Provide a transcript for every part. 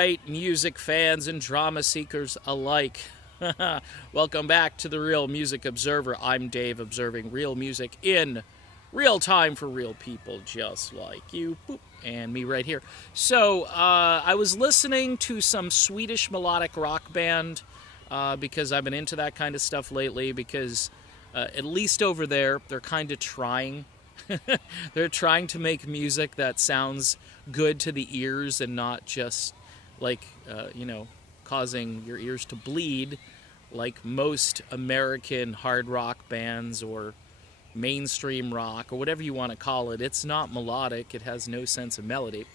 right, music fans and drama seekers alike. Welcome back to the Real Music Observer. I'm Dave, observing real music in real time for real people just like you. Boop. And me right here. So, I was listening to some Swedish melodic rock band because I've been into that kind of stuff lately because at least over there, they're kind of trying. They're trying to make music that sounds good to the ears and not just like, causing your ears to bleed like most American hard rock bands or mainstream rock or whatever you want to call it. It's not melodic. It has no sense of melody.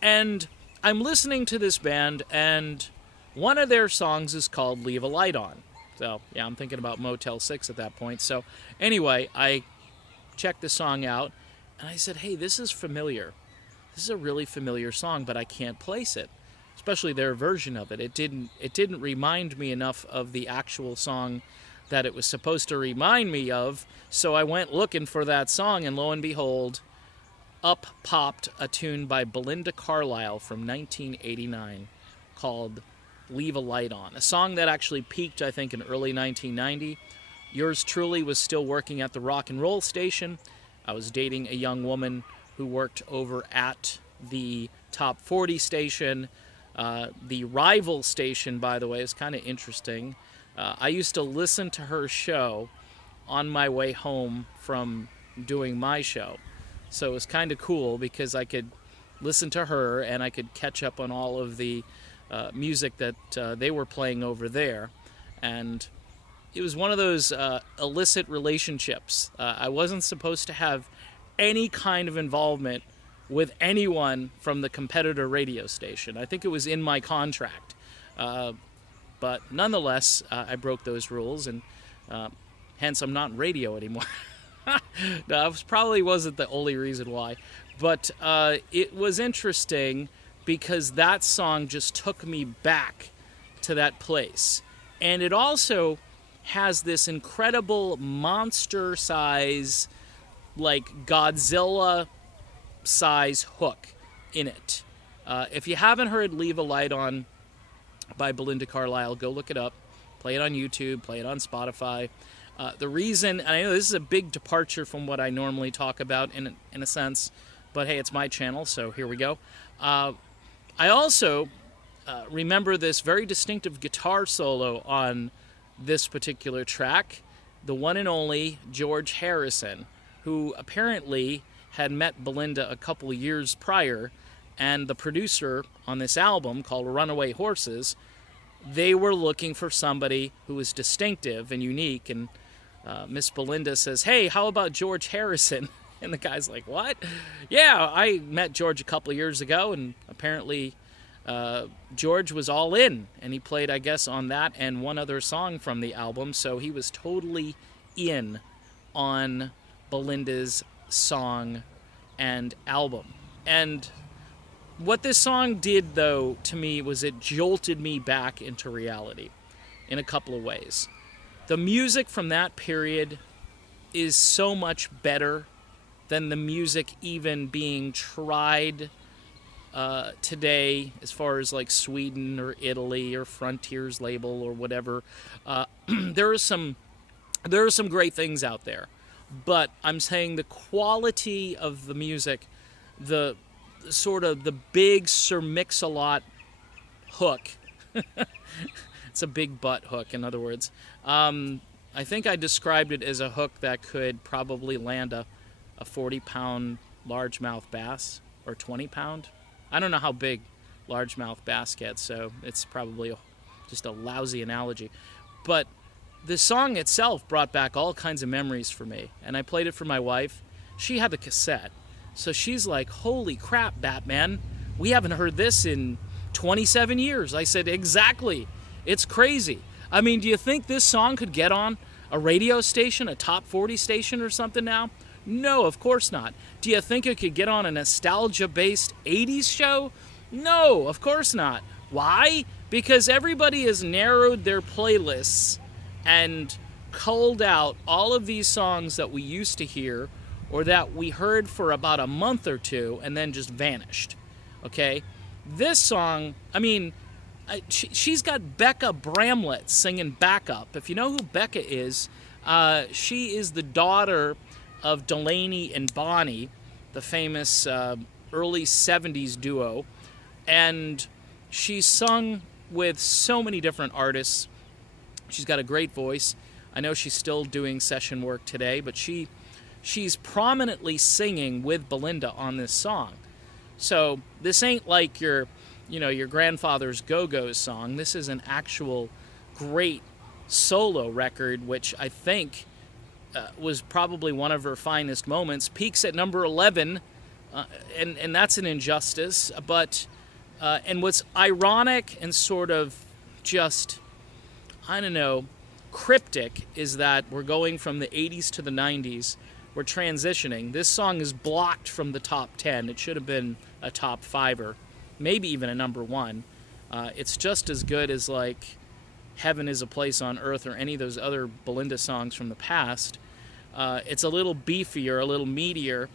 And I'm listening to this band, and one of their songs is called Leave a Light On. So, yeah, I'm thinking about Motel 6 at that point. So, anyway, I checked the song out, and I said, hey, this is familiar. This is a really familiar song, but I can't place it, especially their version of it. It didn't remind me enough of the actual song that it was supposed to remind me of, so I went looking for that song, and lo and behold, up popped a tune by Belinda Carlisle from 1989 called Leave a Light On, a song that actually peaked, I think, in early 1990. Yours truly was still working at the rock and roll station. I was dating a young woman who worked over at the Top 40 station. The rival station, by the way, is kind of interesting. I used to listen to her show on my way home from doing my show. So it was kind of cool because I could listen to her and I could catch up on all of the music that they were playing over there. And it was one of those illicit relationships. I wasn't supposed to have any kind of involvement with anyone from the competitor radio station. I think it was in my contract. But nonetheless, I broke those rules, and hence I'm not in radio anymore. No, that probably wasn't the only reason why. But it was interesting because that song just took me back to that place. And it also has this incredible monster size, like Godzilla size hook in it. If you haven't heard Leave a Light On by Belinda Carlisle, go look it up. Play it on YouTube, play it on Spotify. The reason, and I know this is a big departure from what I normally talk about in a sense, but hey, it's my channel, so here we go. I also remember this very distinctive guitar solo on this particular track, the one and only George Harrison, who apparently had met Belinda a couple of years prior, and the producer on this album called Runaway Horses, they were looking for somebody who was distinctive and unique, and Miss Belinda says, hey, how about George Harrison? And the guy's like, what? Yeah, I met George a couple of years ago, and apparently George was all in, and he played, I guess, on that and one other song from the album, so he was totally in on Belinda's song and album. And what this song did, though, to me, was it jolted me back into reality in a couple of ways. The music from that period is so much better than the music even being tried today, as far as like Sweden or Italy or Frontiers label or whatever. There are some great things out there, but I'm saying the quality of the music, the sort of the big Sir Mix-a-Lot hook. It's a big butt hook, in other words. I think I described it as a hook that could probably land a 40-pound largemouth bass, or 20-pound. I don't know how big largemouth bass gets, so it's probably just a lousy analogy. But the song itself brought back all kinds of memories for me, and I played it for my wife. She had the cassette, so she's like, holy crap, Batman, we haven't heard this in 27 years. I said, exactly. It's crazy. I mean, do you think this song could get on a radio station, a top 40 station or something now? No, of course not. Do you think it could get on a nostalgia-based 80s show? No, of course not. Why? Because everybody has narrowed their playlists and culled out all of these songs that we used to hear or that we heard for about a month or two and then just vanished. Okay? This song, I mean, she's got Becca Bramlett singing backup. If you know who Becca is, she is the daughter of Delaney and Bonnie, the famous early 70s duo. And she's sung with so many different artists. She's got a great voice. I know she's still doing session work today, but she's prominently singing with Belinda on this song. So this ain't like your grandfather's Go-Go's song. This is an actual great solo record, which I think was probably one of her finest moments. Peaks at number 11, and that's an injustice. But and what's ironic and sort of just, I don't know, cryptic is that we're going from the 80s to the 90s. We're transitioning. This song is blocked from the top 10. It should have been a top 5-er, maybe even a number 1. It's just as good as like Heaven is a Place on Earth or any of those other Belinda songs from the past. It's a little beefier, a little meatier.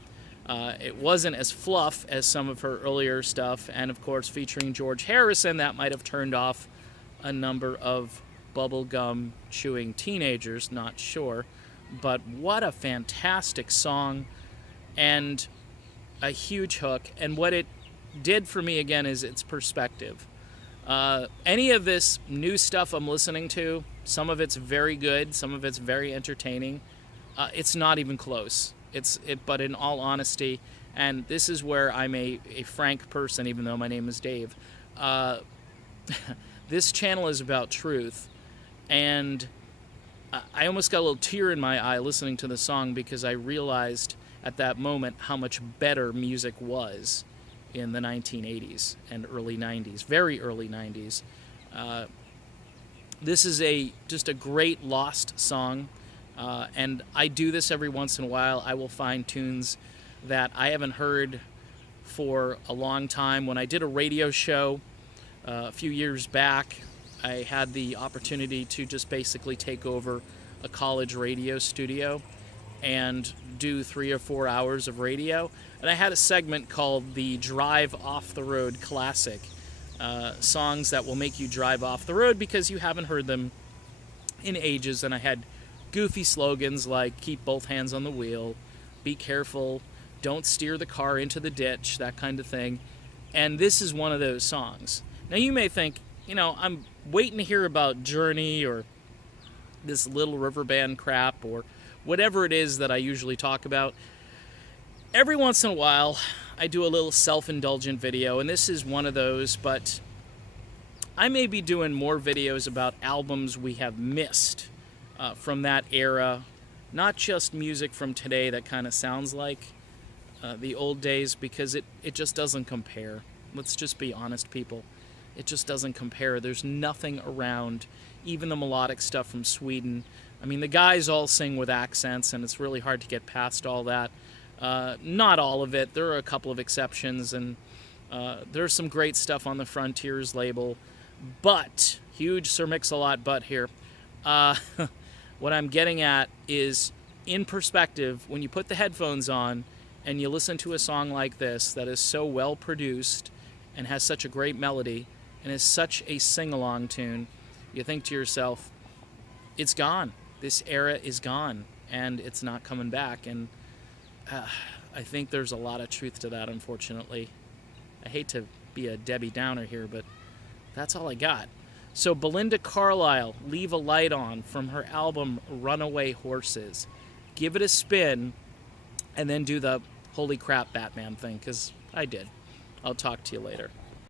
It wasn't as fluff as some of her earlier stuff, and of course featuring George Harrison, that might have turned off a number of bubblegum chewing teenagers, not sure. But what a fantastic song, and a huge hook. And what it did for me again is its perspective. Any of this new stuff I'm listening to, some of it's very good, some of it's very entertaining. It's not even close. But in all honesty, and this is where I'm a frank person, even though my name is Dave. This channel is about truth, and I almost got a little tear in my eye listening to the song because I realized at that moment how much better music was in the 1980s and early 90s, very early 90s. This is just a great lost song, and I do this every once in a while. I will find tunes that I haven't heard for a long time. When I did a radio show a few years back, I had the opportunity to just basically take over a college radio studio and do 3 or 4 hours of radio. And I had a segment called the Drive Off the Road Classic, songs that will make you drive off the road because you haven't heard them in ages. And I had goofy slogans like keep both hands on the wheel, be careful, don't steer the car into the ditch, that kind of thing. And this is one of those songs. Now you may think, I'm waiting to hear about Journey or this Little River Band crap or whatever it is that I usually talk about. Every once in a while, I do a little self-indulgent video, and this is one of those, but I may be doing more videos about albums we have missed from that era, not just music from today that kind of sounds like the old days, because it just doesn't compare. Let's just be honest, people. It just doesn't compare. There's nothing around, even the melodic stuff from Sweden. I mean, the guys all sing with accents, and it's really hard to get past all that. Not all of it. There are a couple of exceptions, and there's some great stuff on the Frontiers label. But, huge Sir Mix-a-Lot but here. What I'm getting at is, in perspective, when you put the headphones on and you listen to a song like this that is so well produced and has such a great melody and is such a sing-along tune, you think to yourself, it's gone. This era is gone, and it's not coming back. And I think there's a lot of truth to that, unfortunately. I hate to be a Debbie Downer here, but that's all I got. So Belinda Carlisle, Leave a Light On, from her album Runaway Horses. Give it a spin, and then do the holy crap Batman thing, because I did. I'll talk to you later.